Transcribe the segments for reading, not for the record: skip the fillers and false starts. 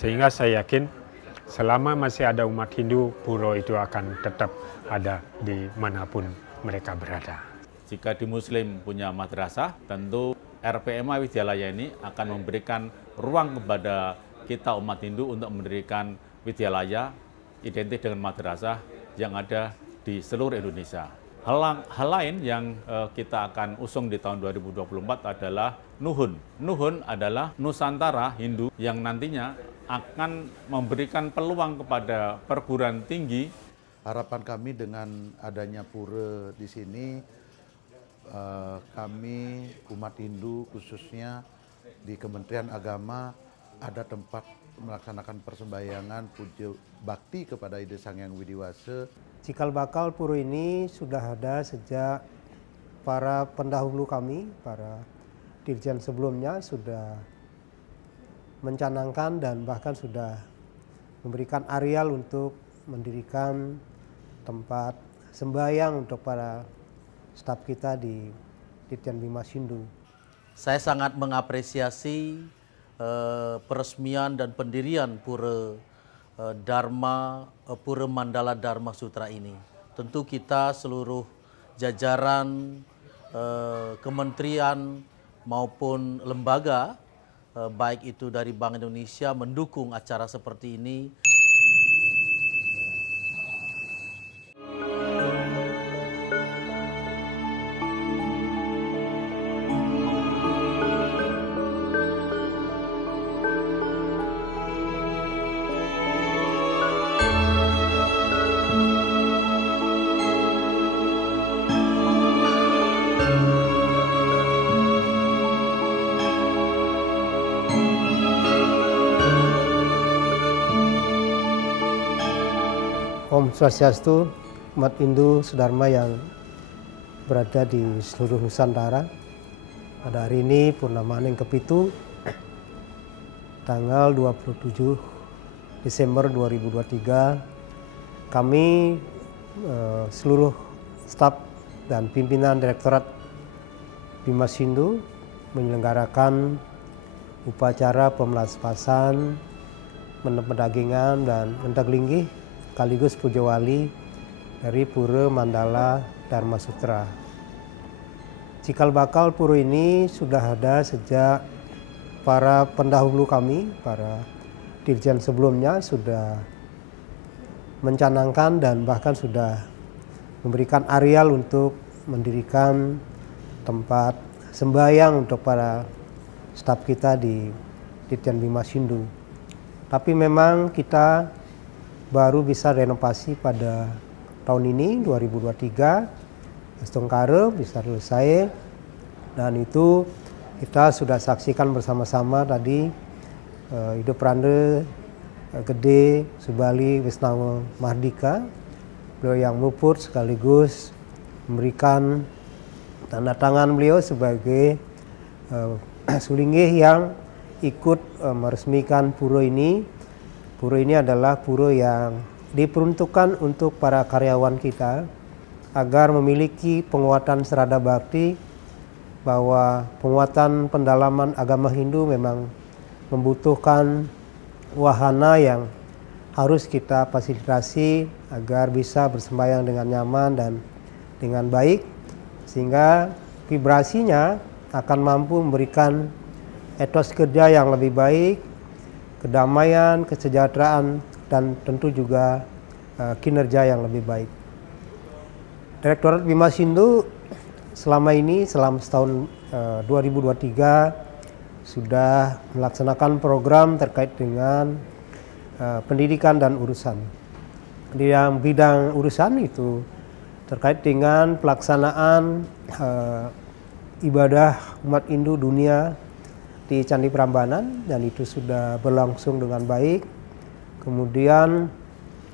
Sehingga saya yakin selama masih ada umat Hindu, pura itu akan tetap ada di manapun mereka berada. Jika di Muslim punya madrasah, tentu RPMA Widyalaya ini akan memberikan ruang kepada kita umat Hindu untuk mendirikan Widyalaya identik dengan madrasah yang ada di seluruh Indonesia. Hal lain yang kita akan usung di tahun 2024 adalah Nuhun. Nuhun adalah Nusantara Hindu yang nantinya akan memberikan peluang kepada perguruan tinggi. Harapan kami dengan adanya pura di sini, kami umat Hindu khususnya di Kementerian Agama ada tempat melaksanakan persembahyangan puja bakti kepada Ide Sang Hyang Widiwasa. Cikal bakal pura ini sudah ada sejak para pendahulu kami, para dirjen sebelumnya sudah mencanangkan dan bahkan sudah memberikan areal untuk mendirikan tempat sembahyang untuk para staf kita di Ditjen Bimas Hindu. Saya sangat mengapresiasi peresmian dan pendirian Pura Pura Mandala Dharma Sutra ini. Tentu kita seluruh jajaran kementerian maupun lembaga, baik itu dari Bank Indonesia, mendukung acara seperti ini. Om Swastiastu, umat Hindu Sudharma yang berada di seluruh Nusantara. Pada hari ini Purnamaan yang ke-7, tanggal 27 Desember 2023, kami seluruh staf dan pimpinan Direktorat Bimas Hindu menyelenggarakan upacara pemelaspasan, pendagingan dan mentaglinggi sekaligus puja wali dari Pura Mandala Dharma Sutra. Cikal bakal pura ini sudah ada sejak para pendahulu kami, para dirjen sebelumnya sudah mencanangkan dan bahkan sudah memberikan areal untuk mendirikan tempat sembahyang untuk para staf kita di Ditjen Bimas Hindu. Tapi memang kita baru bisa renovasi pada tahun ini 2023, Setengkara bisa selesai, dan itu kita sudah saksikan bersama-sama tadi Ido Pranda Gede Subali Wisnawa Mardika, beliau yang meluput sekaligus memberikan tanda tangan beliau sebagai sulinggih yang ikut meresmikan pura ini. Pura ini adalah pura yang diperuntukkan untuk para karyawan kita agar memiliki penguatan serada bakti, bahwa penguatan pendalaman agama Hindu memang membutuhkan wahana yang harus kita fasilitasi agar bisa bersembahyang dengan nyaman dan dengan baik, sehingga vibrasinya akan mampu memberikan etos kerja yang lebih baik, kedamaian, kesejahteraan, dan tentu juga kinerja yang lebih baik. Direktorat Bimas Hindu selama ini, selama setahun 2023, sudah melaksanakan program terkait dengan pendidikan dan urusan. Di bidang urusan itu terkait dengan pelaksanaan ibadah umat Hindu dunia di Candi Prambanan, dan itu sudah berlangsung dengan baik. Kemudian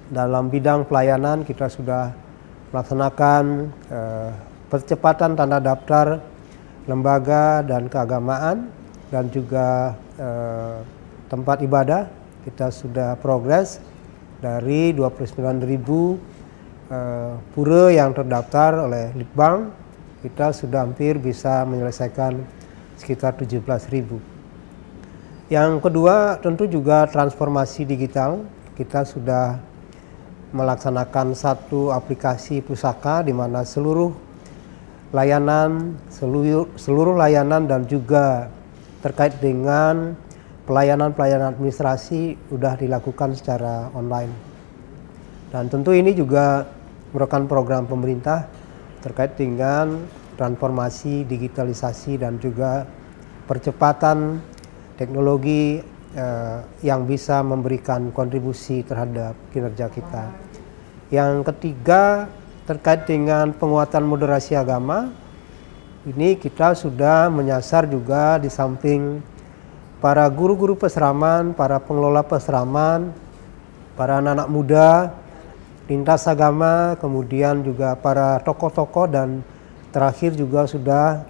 dalam bidang pelayanan kita sudah melaksanakan percepatan tanda daftar lembaga dan keagamaan, dan juga tempat ibadah kita sudah progres dari 29.000 pura yang terdaftar oleh Litbang, kita sudah hampir bisa menyelesaikan sekitar 17.000. Yang kedua tentu juga transformasi digital. Kita sudah melaksanakan satu aplikasi pusaka di mana seluruh layanan dan juga terkait dengan pelayanan administrasi sudah dilakukan secara online. Dan tentu ini juga merupakan program pemerintah terkait dengan transformasi, digitalisasi dan juga percepatan teknologi yang bisa memberikan kontribusi terhadap kinerja kita. Yang ketiga terkait dengan penguatan moderasi agama, ini kita sudah menyasar juga di samping para guru-guru peseraman, para pengelola peseraman, para anak-anak muda, lintas agama, kemudian juga para tokoh-tokoh dan terakhir juga sudah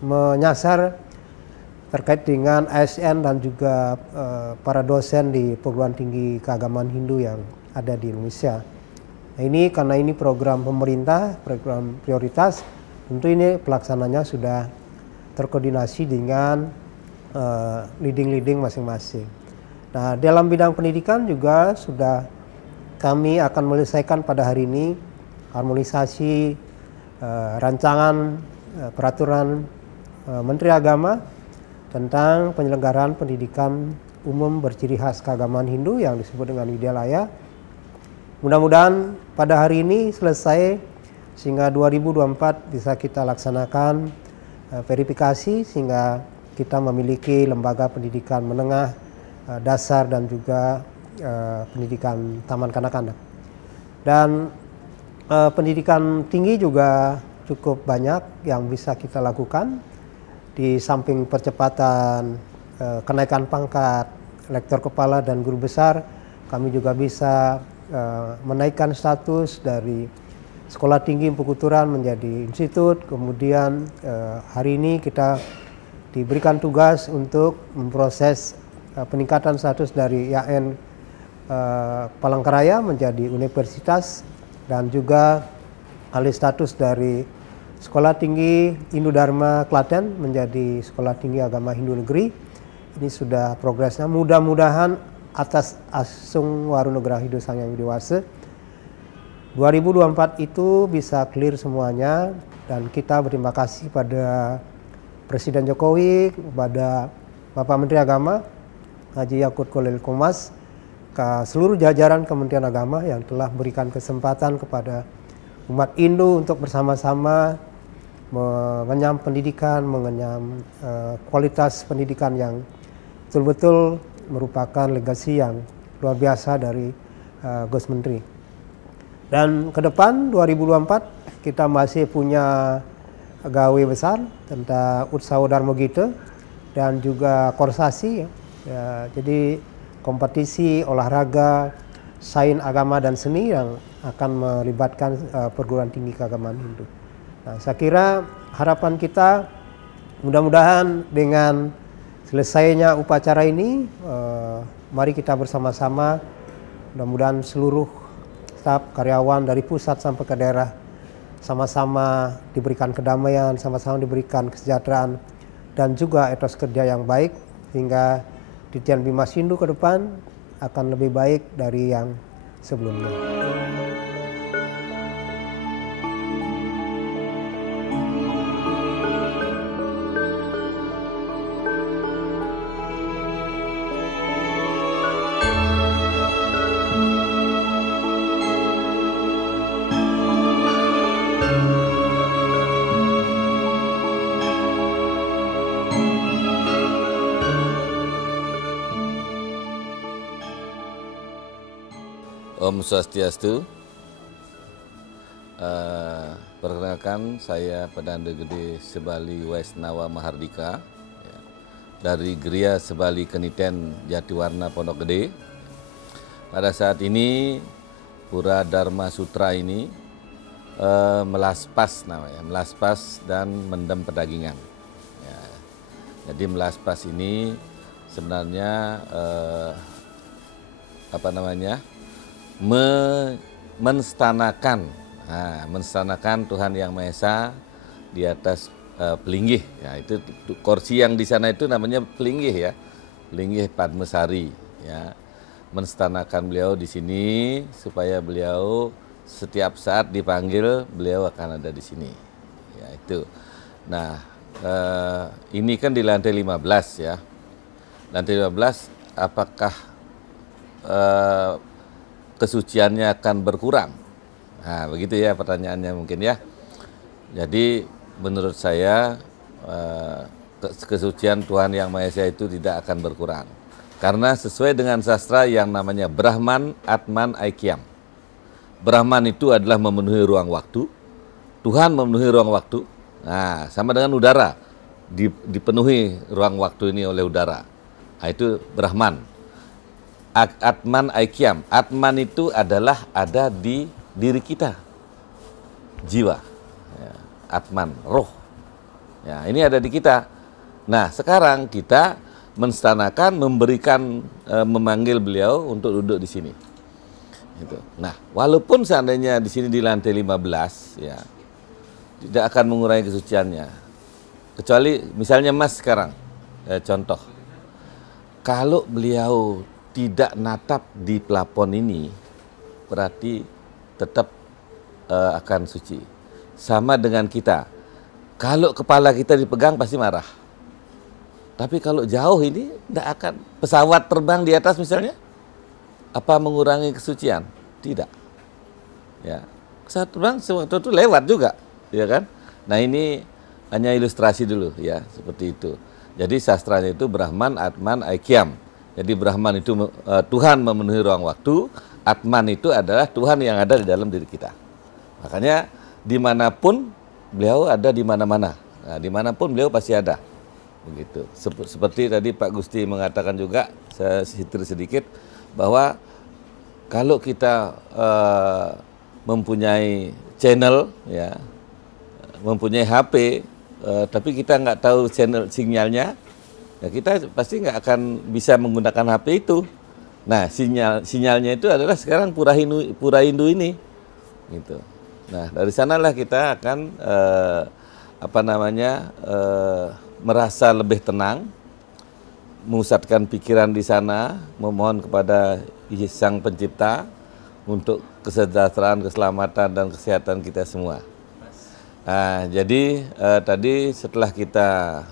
menyasar terkait dengan ASN dan juga para dosen di perguruan tinggi keagamaan Hindu yang ada di Indonesia. Nah, ini karena ini program pemerintah, program prioritas, tentu ini pelaksananya sudah terkoordinasi dengan leading masing-masing. Nah, dalam bidang pendidikan juga sudah kami akan menyelesaikan pada hari ini harmonisasi rancangan peraturan Menteri Agama tentang penyelenggaraan pendidikan umum berciri khas keagamaan Hindu yang disebut dengan Widyalaya. Mudah-mudahan pada hari ini selesai sehingga 2024 bisa kita laksanakan verifikasi sehingga kita memiliki lembaga pendidikan menengah, dasar dan juga pendidikan taman kanak-kanak. Dan pendidikan tinggi juga cukup banyak yang bisa kita lakukan. Di samping percepatan kenaikan pangkat lektor kepala dan guru besar, kami juga bisa menaikkan status dari sekolah tinggi Empu Kuturan menjadi institut. Kemudian hari ini kita diberikan tugas untuk memproses peningkatan status dari IAIN Palangkaraya menjadi universitas dan juga alih status dari Sekolah Tinggi Hindu Dharma Klaten menjadi Sekolah Tinggi Agama Hindu Negeri. Ini sudah progresnya. Mudah-mudahan atas Asung Warunugraha Hindu Sang Hyang Widiwasa 2024 itu bisa clear semuanya dan kita berterima kasih pada Presiden Jokowi, kepada Bapak Menteri Agama Haji Yakut Khalil Qomas, ke seluruh jajaran Kementerian Agama yang telah berikan kesempatan kepada umat Hindu untuk bersama-sama mengenyam pendidikan, mengenyam kualitas pendidikan yang betul-betul merupakan legasi yang luar biasa dari Gus Menteri. Dan ke depan 2024 kita masih punya gawe besar tentang Utsawa Dharma Gita dan juga korsasi. Ya, jadi kompetisi olahraga, sains agama dan seni yang akan melibatkan perguruan tinggi keagamaan Hindu. Nah, saya kira harapan kita mudah-mudahan dengan selesainya upacara ini, mari kita bersama-sama, mudah-mudahan seluruh staf karyawan dari pusat sampai ke daerah sama-sama diberikan kedamaian, sama-sama diberikan kesejahteraan dan juga etos kerja yang baik sehingga Ditjen Bimas Hindu ke depan akan lebih baik dari yang sebelumnya. Om Swastiastu. Perkenalkan, saya Pedanda Gede Sebali Waisnawa Mahardika ya, dari Geria Sebali Keniten Jatiwarna Pondok Gede. Pada saat ini Pura Dharma Sutra ini melaspas namanya, melaspas dan mendem perdagingan. Ya, jadi melaspas ini sebenarnya menstanakan Tuhan Yang Maha Esa di atas Pelinggih. Ya, itu kursi yang di sana itu namanya Pelinggih ya. Pelinggih Padmesari ya. Menstanakan beliau di sini supaya beliau setiap saat dipanggil beliau akan ada di sini. Ya, itu. Nah, ini kan di lantai 15 ya. Lantai 15 apakah kesuciannya akan berkurang? Nah, begitu ya pertanyaannya mungkin ya. Jadi menurut saya kesucian Tuhan Yang Maha Esa itu tidak akan berkurang. Karena sesuai dengan sastra yang namanya Brahman, Atman, Aikyam. Brahman itu adalah memenuhi ruang waktu, Tuhan memenuhi ruang waktu. Nah, sama dengan udara, dipenuhi ruang waktu ini oleh udara. Nah, itu Brahman. Atman, Aikyam. Atman itu adalah ada di diri kita, jiwa. Ya, Atman, roh. Ya, ini ada di kita. Nah, sekarang kita menstanakan, memberikan, memanggil beliau untuk duduk di sini. Gitu. Nah, walaupun seandainya di sini di lantai 15, ya, tidak akan mengurangi kesuciannya. Kecuali misalnya Mas sekarang, contoh, kalau beliau tidak natap di plafon ini, berarti tetap akan suci. Sama dengan kita, kalau kepala kita dipegang pasti marah. Tapi kalau jauh ini tidak akan. Pesawat terbang di atas misalnya, apa mengurangi kesucian? Tidak. Ya, pesawat terbang waktu itu lewat juga, ya kan? Nah, ini hanya ilustrasi dulu ya, seperti itu. Jadi sastranya itu Brahman, Atman, Aikyam. Jadi Brahman itu Tuhan memenuhi ruang waktu, Atman itu adalah Tuhan yang ada di dalam diri kita. Makanya dimanapun beliau ada di mana-mana. Nah, dimanapun beliau pasti ada. Begitu. Seperti tadi Pak Gusti mengatakan juga, saya sitir sedikit, bahwa kalau kita mempunyai channel, ya, mempunyai HP, tapi kita nggak tahu channel sinyalnya, ya kita pasti nggak akan bisa menggunakan HP itu. Nah, sinyalnya itu adalah sekarang Pura Hindu ini, gitu. Nah, dari sanalah kita akan merasa lebih tenang, memusatkan pikiran di sana, memohon kepada Sang Pencipta untuk kesejahteraan, keselamatan, dan kesehatan kita semua. Nah, jadi tadi setelah kita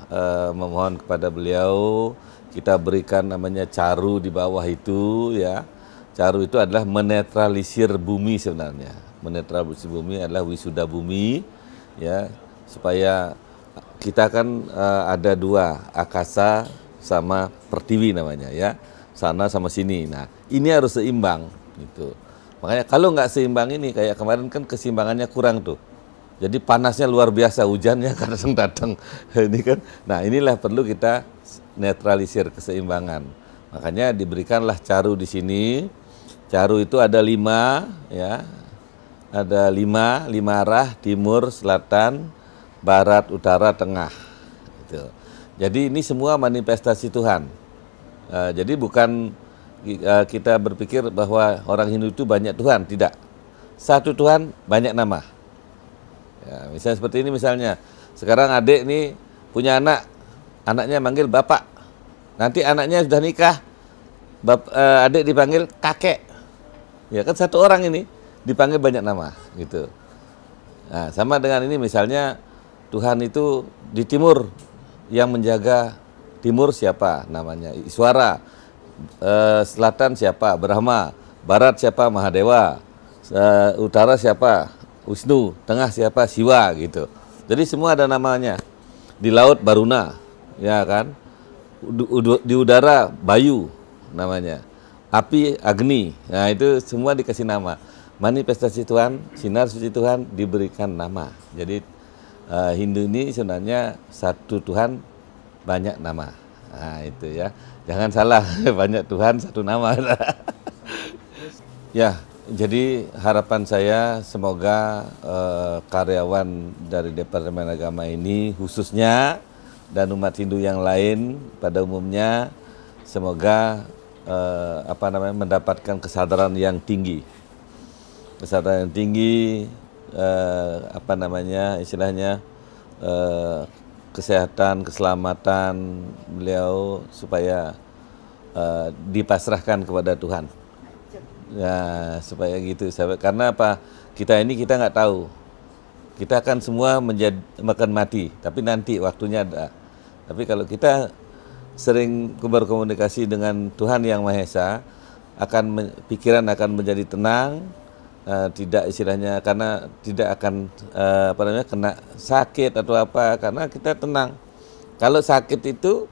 memohon kepada beliau, kita berikan namanya caru di bawah itu, ya. Caru itu adalah menetralisir bumi sebenarnya. Menetralisir bumi adalah wisuda bumi, ya, supaya kita kan ada dua, akasa sama pertiwi namanya, ya, sana sama sini. Nah, ini harus seimbang, gitu. Makanya kalau nggak seimbang ini, kayak kemarin kan keseimbangannya kurang tuh. Jadi panasnya luar biasa, hujannya kadang datang, ini kan. Nah, inilah perlu kita netralisir keseimbangan. Makanya diberikanlah caru di sini. Caru itu ada 5, ya, ada 5 arah, timur, selatan, barat, utara, tengah. Gitu. Jadi ini semua manifestasi Tuhan. Jadi bukan kita berpikir bahwa orang Hindu itu banyak Tuhan, tidak. Satu Tuhan, banyak nama. Ya, misalnya seperti ini misalnya, sekarang adik ini punya anak, anaknya manggil bapak. Nanti anaknya sudah nikah, adik dipanggil kakek. Ya kan satu orang ini dipanggil banyak nama, gitu. Nah, sama dengan ini misalnya, Tuhan itu di timur, yang menjaga timur siapa namanya? Iswara. Selatan siapa? Brahma. Barat siapa? Mahadewa. Utara siapa? Wisnu. Tengah siapa? Siwa, gitu. Jadi semua ada namanya. Di laut Baruna, ya kan? Di udara Bayu namanya. Api Agni. Nah, itu semua dikasih nama. Manifestasi Tuhan, sinar suci Tuhan diberikan nama. Jadi Hindu ini sebenarnya satu Tuhan, banyak nama. Nah, itu ya. Jangan salah, banyak Tuhan, satu nama. Ya, jadi harapan saya semoga karyawan dari Departemen Agama ini khususnya dan umat Hindu yang lain pada umumnya semoga mendapatkan kesadaran yang tinggi. Kesadaran yang tinggi, istilahnya kesehatan, keselamatan beliau supaya dipasrahkan kepada Tuhan. Ya, supaya gitu. Karena apa? Kita nggak tahu. Kita akan semua makan mati, tapi nanti waktunya ada. Tapi kalau kita sering berkomunikasi dengan Tuhan Yang Maha Esa, pikiran akan menjadi tenang, tidak istilahnya karena tidak akan kena sakit atau apa, karena kita tenang. Kalau sakit itu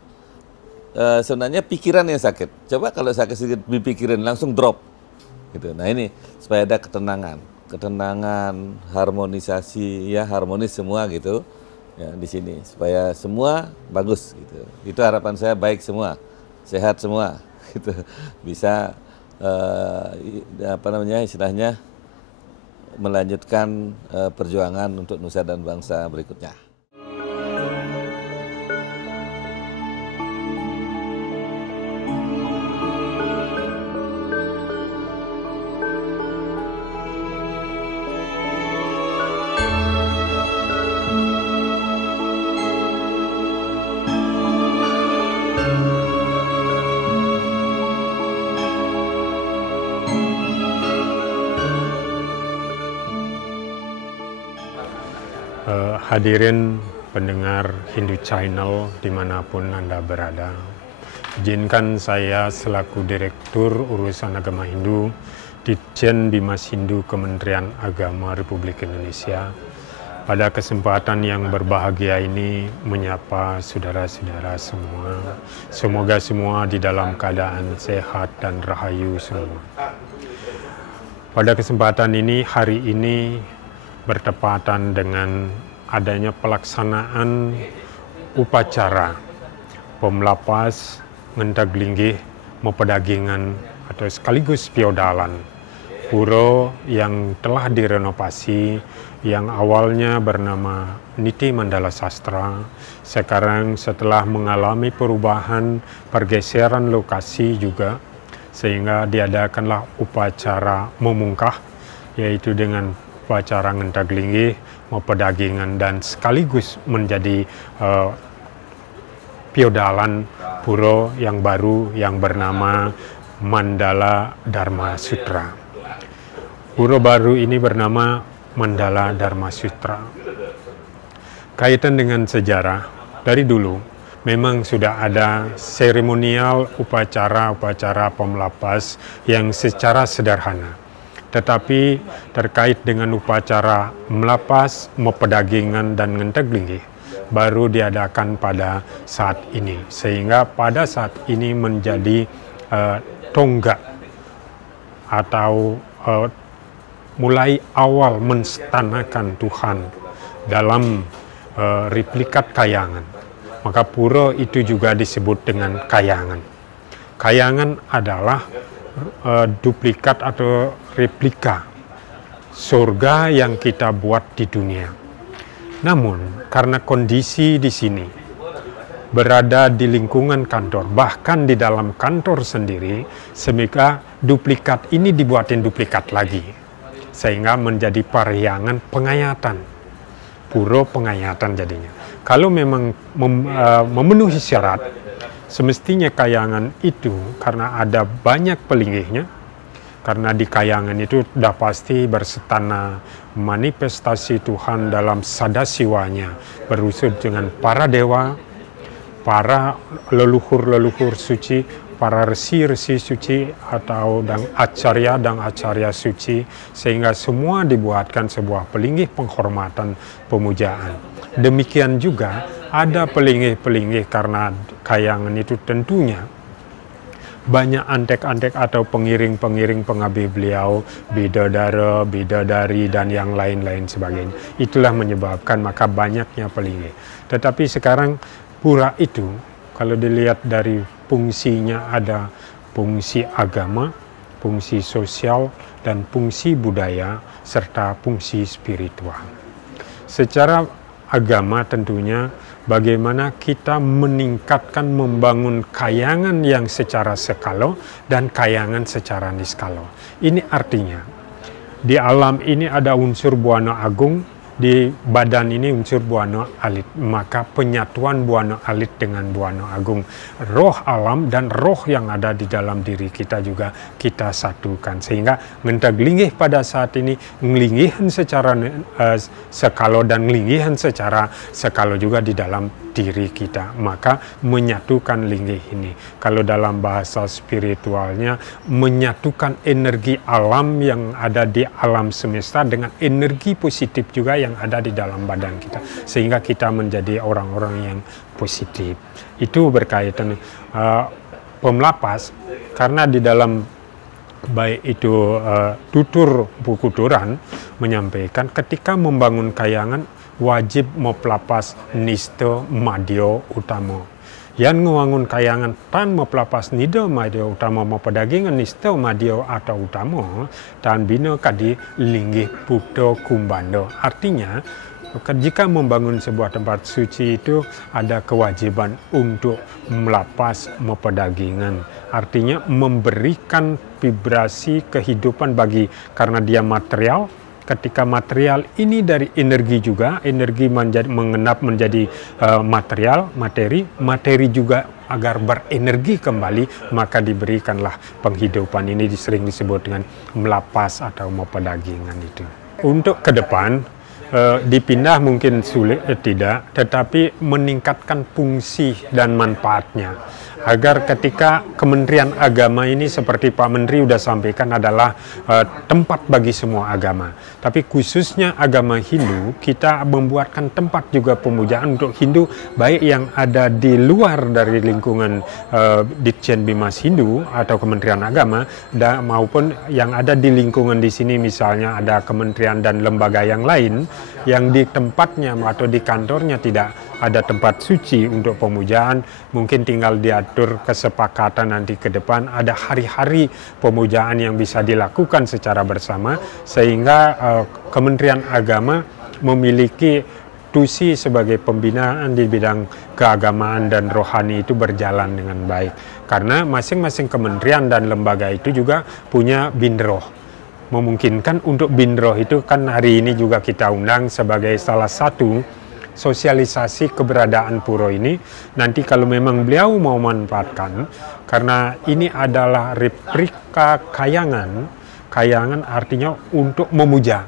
sebenarnya pikiran yang sakit. Coba kalau sakit sedikit pikiran langsung drop, gitu. Nah ini supaya ada ketenangan, harmonisasi, ya harmonis semua gitu. Ya, di sini supaya semua bagus gitu. Itu harapan saya, baik semua, sehat semua gitu. Bisa istilahnya melanjutkan perjuangan untuk nusa dan bangsa berikutnya. Hadirin pendengar Hindu Channel dimanapun Anda berada, izinkan saya selaku Direktur Urusan Agama Hindu Ditjen Bimas Hindu Kementerian Agama Republik Indonesia pada kesempatan yang berbahagia ini menyapa saudara-saudara semua. Semoga semua di dalam keadaan sehat dan rahayu semua. Pada kesempatan ini, hari ini bertepatan dengan adanya pelaksanaan upacara pemelapas ngentaglinggih mepedagingan atau sekaligus piodalan pura yang telah direnovasi, yang awalnya bernama Niti Mandala Sastra, sekarang setelah mengalami perubahan pergeseran lokasi juga, sehingga diadakanlah upacara memungkah, yaitu dengan upacara ngentaglinggih mepedagingan dan sekaligus menjadi piodalan pura yang baru yang bernama Mandala Dharma Sutra. Pura baru ini bernama Mandala Dharma Sutra. Kaitan dengan sejarah, dari dulu memang sudah ada seremonial upacara-upacara pemelapas yang secara sederhana. Tetapi terkait dengan upacara melapas, mepedagingan, dan ngentaglinggih baru diadakan pada saat ini. Sehingga pada saat ini menjadi tonggak atau mulai awal menstanakan Tuhan dalam replikat kayangan. Maka pura itu juga disebut dengan kayangan. Kayangan adalah duplikat atau replika surga yang kita buat di dunia. Namun karena kondisi di sini berada di lingkungan kantor, bahkan di dalam kantor sendiri, sehingga duplikat ini dibuatin duplikat lagi, sehingga menjadi paryangan pengayatan, pura pengayatan jadinya. Kalau memang memenuhi syarat, semestinya kayangan itu karena ada banyak pelinggihnya, karena di kayangan itu sudah pasti bersetana manifestasi Tuhan dalam sadasiwanya, berunsur dengan para dewa, para leluhur-leluhur suci, para resi-resi suci atau dan acarya suci, sehingga semua dibuatkan sebuah pelinggih penghormatan pemujaan. Demikian juga ada pelinggih-pelinggih karena kayangan itu tentunya banyak antek-antek atau pengiring-pengiring pengabdi beliau, bidadara, bidadari, dan yang lain-lain sebagainya. Itulah menyebabkan maka banyaknya pelinggih. Tetapi sekarang pura itu, kalau dilihat dari fungsinya, ada fungsi agama, fungsi sosial, dan fungsi budaya, serta fungsi spiritual. Secara agama tentunya bagaimana kita meningkatkan membangun kayangan yang secara skala dan kayangan secara niskala. Ini artinya di alam ini ada unsur buana agung, di badan ini unsur Buana Alit, maka penyatuan Buana Alit dengan Buana Agung, roh alam dan roh yang ada di dalam diri kita juga kita satukan, sehingga ngentak linggih pada saat ini ngelinggihan secara sekalo dan ngelinggihan secara sekalo juga di dalam diri kita, maka menyatukan linggih ini. Kalau dalam bahasa spiritualnya, menyatukan energi alam yang ada di alam semesta dengan energi positif juga yang ada di dalam badan kita, sehingga kita menjadi orang-orang yang positif. Itu berkaitan pemelapas, karena di dalam baik itu tutur buku Turan menyampaikan ketika membangun kayangan wajib mopelapas nisto madio utama. Yang ngewangun kayangan tan mopelapas nido madio utama mau pedagingan nisto madio atau utama tan bina kadi linggih bukto kumbando. Artinya jika membangun sebuah tempat suci itu ada kewajiban untuk melapas pedagingan. Artinya memberikan vibrasi kehidupan bagi, karena dia material. Ketika material ini dari energi juga, energi mengenap menjadi materi juga agar berenergi kembali, maka diberikanlah penghidupan ini sering disebut dengan melapas atau pedagingan itu. Untuk ke depan, dipindah mungkin sulit tidak, tetapi meningkatkan fungsi dan manfaatnya. Agar ketika Kementerian Agama ini seperti Pak Menteri sudah sampaikan adalah tempat bagi semua agama. Tapi khususnya agama Hindu, kita membuatkan tempat juga pemujaan untuk Hindu, baik yang ada di luar dari lingkungan Ditjen Bimas Hindu atau Kementerian Agama, maupun yang ada di lingkungan di sini, misalnya ada kementerian dan lembaga yang lain, yang di tempatnya atau di kantornya tidak ada tempat suci untuk pemujaan, mungkin tinggal diatur kesepakatan nanti ke depan ada hari-hari pemujaan yang bisa dilakukan secara bersama, sehingga Kementerian Agama memiliki tusi sebagai pembinaan di bidang keagamaan dan rohani itu berjalan dengan baik. Karena masing-masing kementerian dan lembaga itu juga punya binroh. Memungkinkan untuk binroh itu kan hari ini juga kita undang sebagai salah satu sosialisasi keberadaan puro ini. Nanti kalau memang beliau mau manfaatkan, karena ini adalah replika kayangan artinya untuk memuja,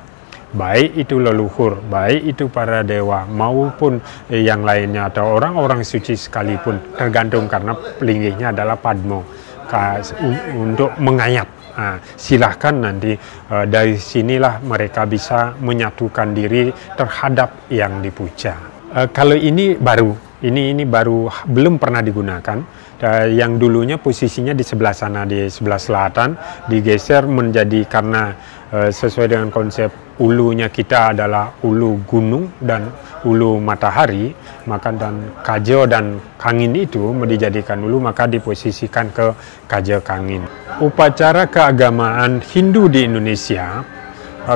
baik itu leluhur, baik itu para dewa maupun yang lainnya atau orang-orang suci sekalipun, tergantung, karena linggihnya adalah Padmo untuk mengayat. Nah, silahkan nanti dari sinilah mereka bisa menyatukan diri terhadap yang dipuja. Kalau ini baru, ini baru belum pernah digunakan. Yang dulunya posisinya di sebelah sana, di sebelah selatan, digeser menjadi, karena sesuai dengan konsep ulunya kita adalah ulu gunung dan ulu matahari, maka dan kajo dan kangin itu dijadikan ulu, maka diposisikan ke kajo kangin. Upacara keagamaan Hindu di Indonesia,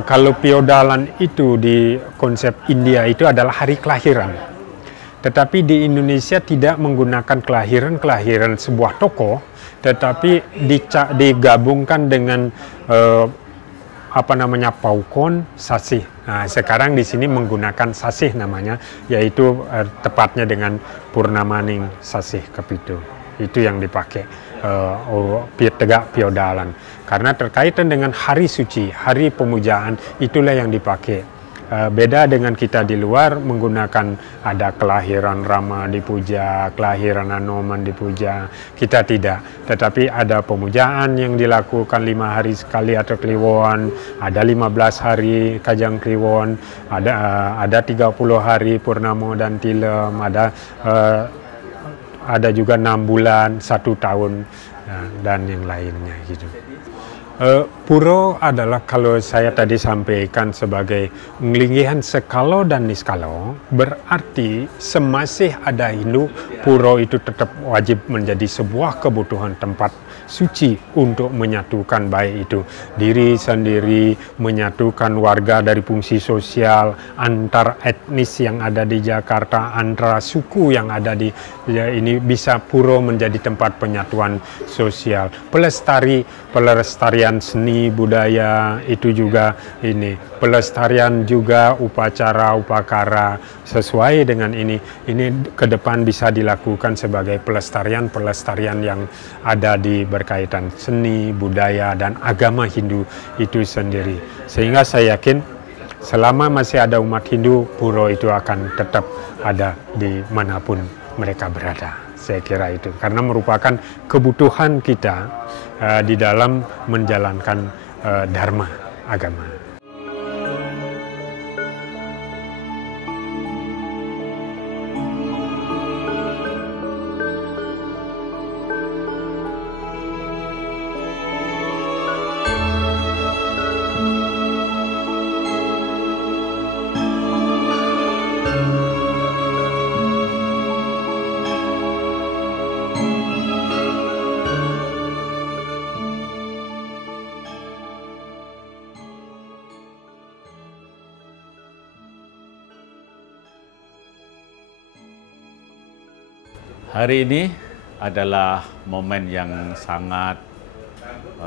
kalau piodalan itu di konsep India itu adalah hari kelahiran. Tetapi di Indonesia tidak menggunakan kelahiran sebuah tokoh, tetapi digabungkan dengan paukon sasih. Nah, sekarang di sini menggunakan sasih namanya, yaitu tepatnya dengan Purnamaning Sasih Kapito. Itu yang dipakai tegak piodalan. Karena terkaitan dengan hari suci, hari pemujaan, itulah yang dipakai. Beda dengan kita di luar menggunakan ada kelahiran Rama dipuja, kelahiran Anoman dipuja. Kita tidak, tetapi ada pemujaan yang dilakukan 5 hari sekali atau Kliwon, ada 15 hari Kajang Kliwon, ada 30 hari Purnamo dan Tilem, ada juga 6 bulan, 1 tahun, dan yang lainnya gitu. Puro adalah, kalau saya tadi sampaikan sebagai ngelinggihan sekalo dan niskalo, berarti semasih ada Hindu, puro itu tetap wajib menjadi sebuah kebutuhan tempat suci untuk menyatukan baik itu diri sendiri, menyatukan warga dari fungsi sosial, antar etnis yang ada di Jakarta, antara suku yang ada di ini, bisa pura menjadi tempat penyatuan sosial. Pelestarian seni budaya itu juga ini, pelestarian juga upacara upakara sesuai dengan ini ke depan bisa dilakukan sebagai pelestarian yang ada di berkaitan seni, budaya, dan agama Hindu itu sendiri. Sehingga saya yakin selama masih ada umat Hindu, pura itu akan tetap ada di manapun mereka berada. Saya kira itu, karena merupakan kebutuhan kita di dalam menjalankan dharma agama. Hari ini adalah momen yang sangat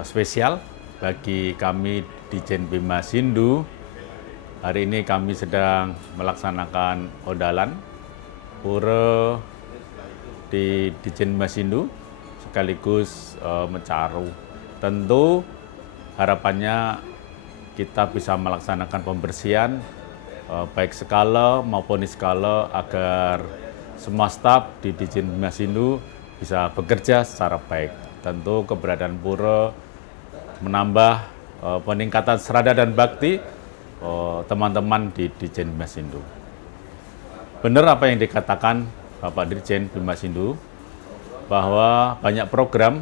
spesial bagi kami Ditjen Bimas Hindu. Hari ini kami sedang melaksanakan odalan pura di Ditjen Bimas Hindu sekaligus mencaru. Tentu harapannya kita bisa melaksanakan pembersihan baik skala maupun niskala agar semua staf di Ditjen Bimas Hindu bisa bekerja secara baik. Tentu keberadaan pura menambah peningkatan serada dan bakti teman-teman di Ditjen Bimas Hindu. Benar apa yang dikatakan Bapak Ditjen Bimas Hindu, bahwa banyak program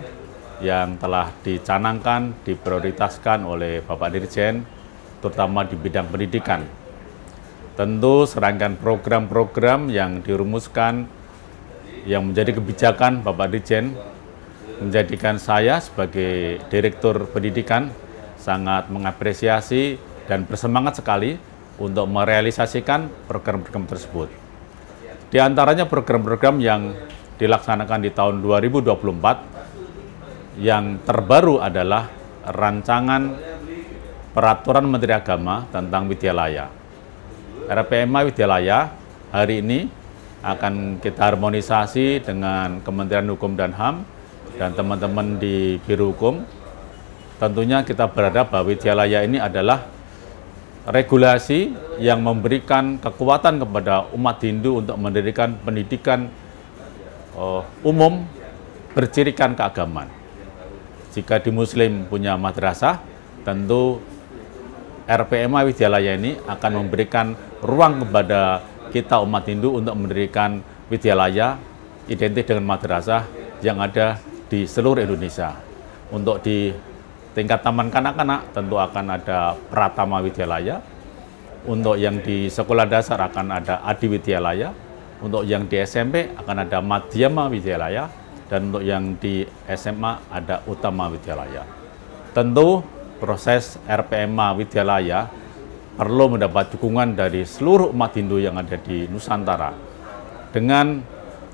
yang telah dicanangkan, diprioritaskan oleh Bapak Dirjen, terutama di bidang pendidikan. Tentu serangkaian program-program yang dirumuskan, yang menjadi kebijakan Bapak Dirjen, menjadikan saya sebagai Direktur Pendidikan sangat mengapresiasi dan bersemangat sekali untuk merealisasikan program-program tersebut. Di antaranya program-program yang dilaksanakan di tahun 2024, yang terbaru adalah rancangan Peraturan Menteri Agama tentang Widyalaya. RPMA Widyalaya hari ini akan kita harmonisasi dengan Kementerian Hukum dan HAM dan teman-teman di Biro Hukum. Tentunya kita berharap bahwa Widyalaya ini adalah regulasi yang memberikan kekuatan kepada umat Hindu untuk mendirikan pendidikan umum bercirikan keagamaan. Jika di Muslim punya madrasah, tentu RPMA Widyalaya ini akan memberikan ruang kepada kita umat Hindu untuk mendirikan widyalaya identik dengan madrasah yang ada di seluruh Indonesia. Untuk di tingkat taman kanak-kanak tentu akan ada Pratama Widyalaya, untuk yang di sekolah dasar akan ada Adi Widyalaya, untuk yang di SMP akan ada Madhyama Widyalaya, dan untuk yang di SMA ada Utama Widyalaya. Tentu proses RPMA Widyalaya perlu mendapat dukungan dari seluruh umat Hindu yang ada di Nusantara. Dengan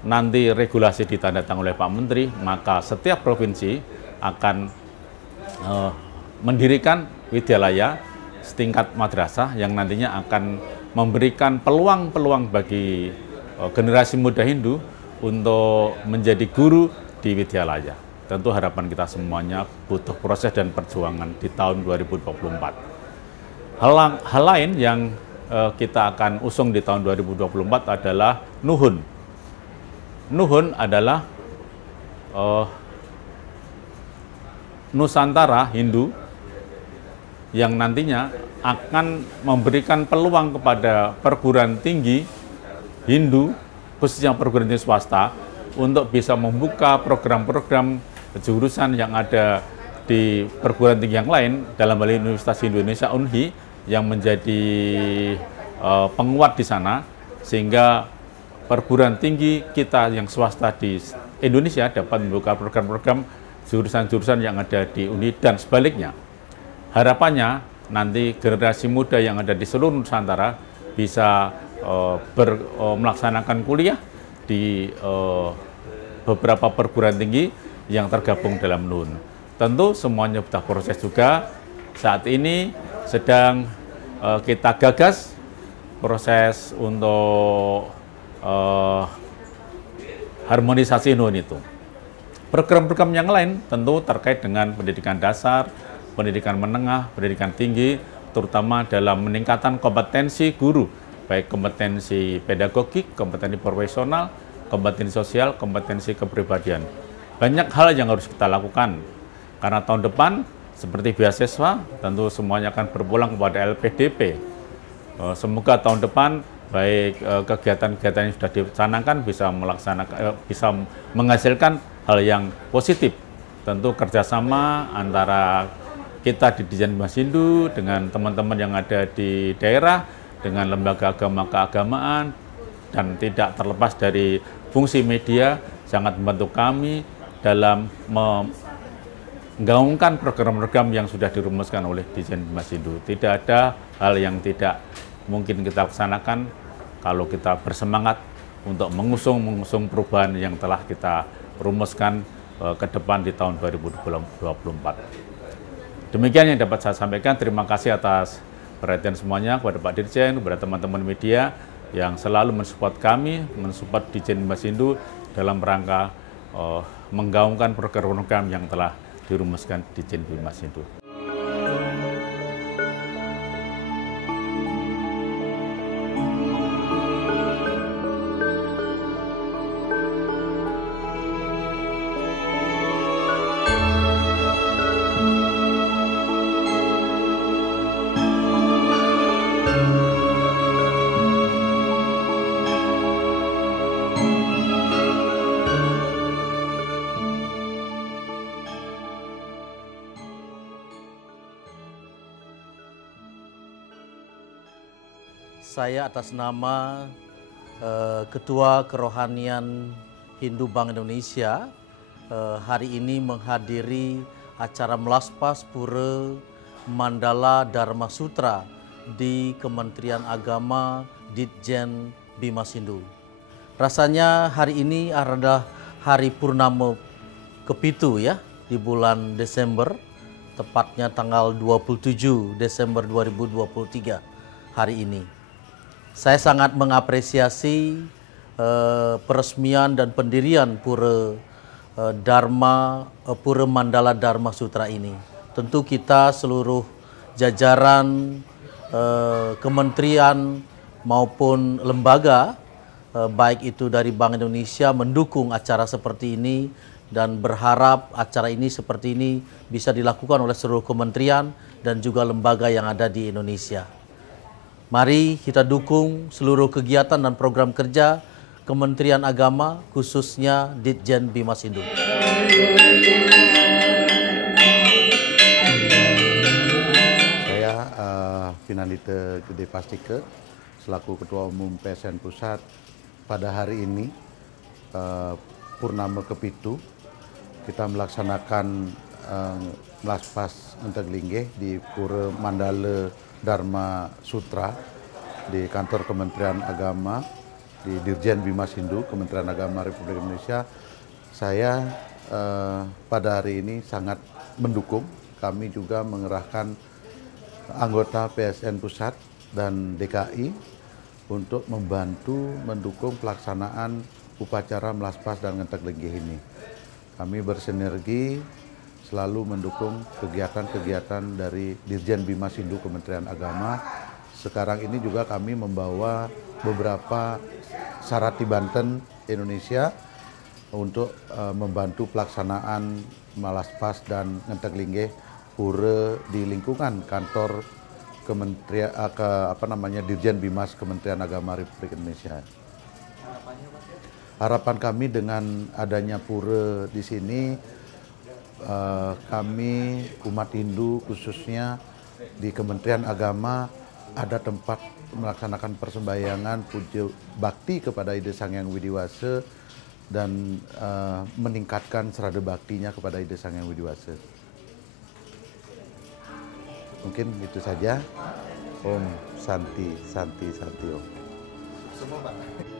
nanti regulasi ditandatangani oleh Pak Menteri, maka setiap provinsi akan mendirikan widyalaya setingkat madrasah yang nantinya akan memberikan peluang-peluang bagi generasi muda Hindu untuk menjadi guru di widyalaya. Tentu harapan kita semuanya butuh proses dan perjuangan di tahun 2024. Hal lain yang kita akan usung di tahun 2024 adalah Nuhun. Nuhun adalah Nusantara Hindu yang nantinya akan memberikan peluang kepada perguruan tinggi Hindu, khususnya perguruan tinggi swasta, untuk bisa membuka program-program jurusan yang ada di perguruan tinggi yang lain, dalam hal ini Universitas Hindu Indonesia UNHI, yang menjadi penguat di sana, sehingga perguruan tinggi kita yang swasta di Indonesia dapat membuka program-program jurusan-jurusan yang ada di UNI dan sebaliknya. Harapannya nanti generasi muda yang ada di seluruh Nusantara bisa melaksanakan kuliah di beberapa perguruan tinggi yang tergabung dalam NUN. Tentu semuanya butuh proses juga. Saat ini sedang kita gagas proses untuk harmonisasi NUN itu. Program-program yang lain tentu terkait dengan pendidikan dasar, pendidikan menengah, pendidikan tinggi, terutama dalam meningkatkan kompetensi guru, baik kompetensi pedagogik, kompetensi profesional, kompetensi sosial, kompetensi kepribadian. Banyak hal yang harus kita lakukan, karena tahun depan seperti beasiswa, tentu semuanya akan berpulang kepada LPDP. Semoga tahun depan baik kegiatan-kegiatan yang sudah dicanangkan bisa menghasilkan hal yang positif. Tentu kerjasama antara kita di Ditjen Bimas Hindu dengan teman-teman yang ada di daerah, dengan lembaga agama keagamaan, dan tidak terlepas dari fungsi media sangat membantu kami dalam menggaungkan program-program yang sudah dirumuskan oleh Ditjen Bimas Hindu. Tidak ada hal yang tidak mungkin kita laksanakan kalau kita bersemangat untuk mengusung perubahan yang telah kita rumuskan ke depan di tahun 2024. Demikian yang dapat saya sampaikan. Terima kasih atas perhatian semuanya kepada Pak Dirjen, kepada teman-teman media yang selalu mensupport kami, mensupport Ditjen Bimas Hindu dalam rangka menggaungkan program-program yang telah dirumuskan Ditjen Bimas Hindu. Saya atas nama Ketua Kerohanian Hindu Bank Indonesia hari ini menghadiri acara Melaspas Pura Mandala Dharma Sutra di Kementerian Agama Ditjen Bimas Hindu. Rasanya hari ini adalah hari purnama ke-7 ya di bulan Desember, tepatnya tanggal 27 Desember 2023 hari ini. Saya sangat mengapresiasi peresmian dan pendirian Pura Mandala Dharma Sutra ini. Tentu kita seluruh jajaran kementerian maupun lembaga, baik itu dari Bank Indonesia, mendukung acara seperti ini dan berharap acara ini seperti ini bisa dilakukan oleh seluruh kementerian dan juga lembaga yang ada di Indonesia. Mari kita dukung seluruh kegiatan dan program kerja Kementerian Agama, khususnya Ditjen Bimas Hindu. Saya Vinandita Gede Pastike, selaku Ketua Umum PSN Pusat, pada hari ini purnama ke-7 kita melaksanakan Melaspas Ngenteglingge di Pura Mandala Dharma Sutra di kantor Kementerian Agama di Ditjen Bimas Hindu, Kementerian Agama Republik Indonesia. Saya pada hari ini sangat mendukung. Kami juga mengerahkan anggota PSN Pusat dan DKI untuk membantu mendukung pelaksanaan upacara Melaspas dan Ngenteglingge ini. Kami bersinergi selalu mendukung kegiatan-kegiatan dari Ditjen Bimas Hindu Kementerian Agama. Sekarang ini juga kami membawa beberapa Sarati Banten Indonesia untuk membantu pelaksanaan Melaspas dan Ngenteglingge Pura di lingkungan kantor Kementerian Ditjen Bimas Kementerian Agama Republik Indonesia. Harapan kami dengan adanya pura di sini, kami umat Hindu khususnya di Kementerian Agama ada tempat melaksanakan persembahyangan puja bakti kepada Ide Sang Hyang Widi Wasa dan meningkatkan serada baktinya kepada Ide Sang Hyang Widiwasa. Mungkin itu saja. Om Santi Santi Santi Om. Semua Pak.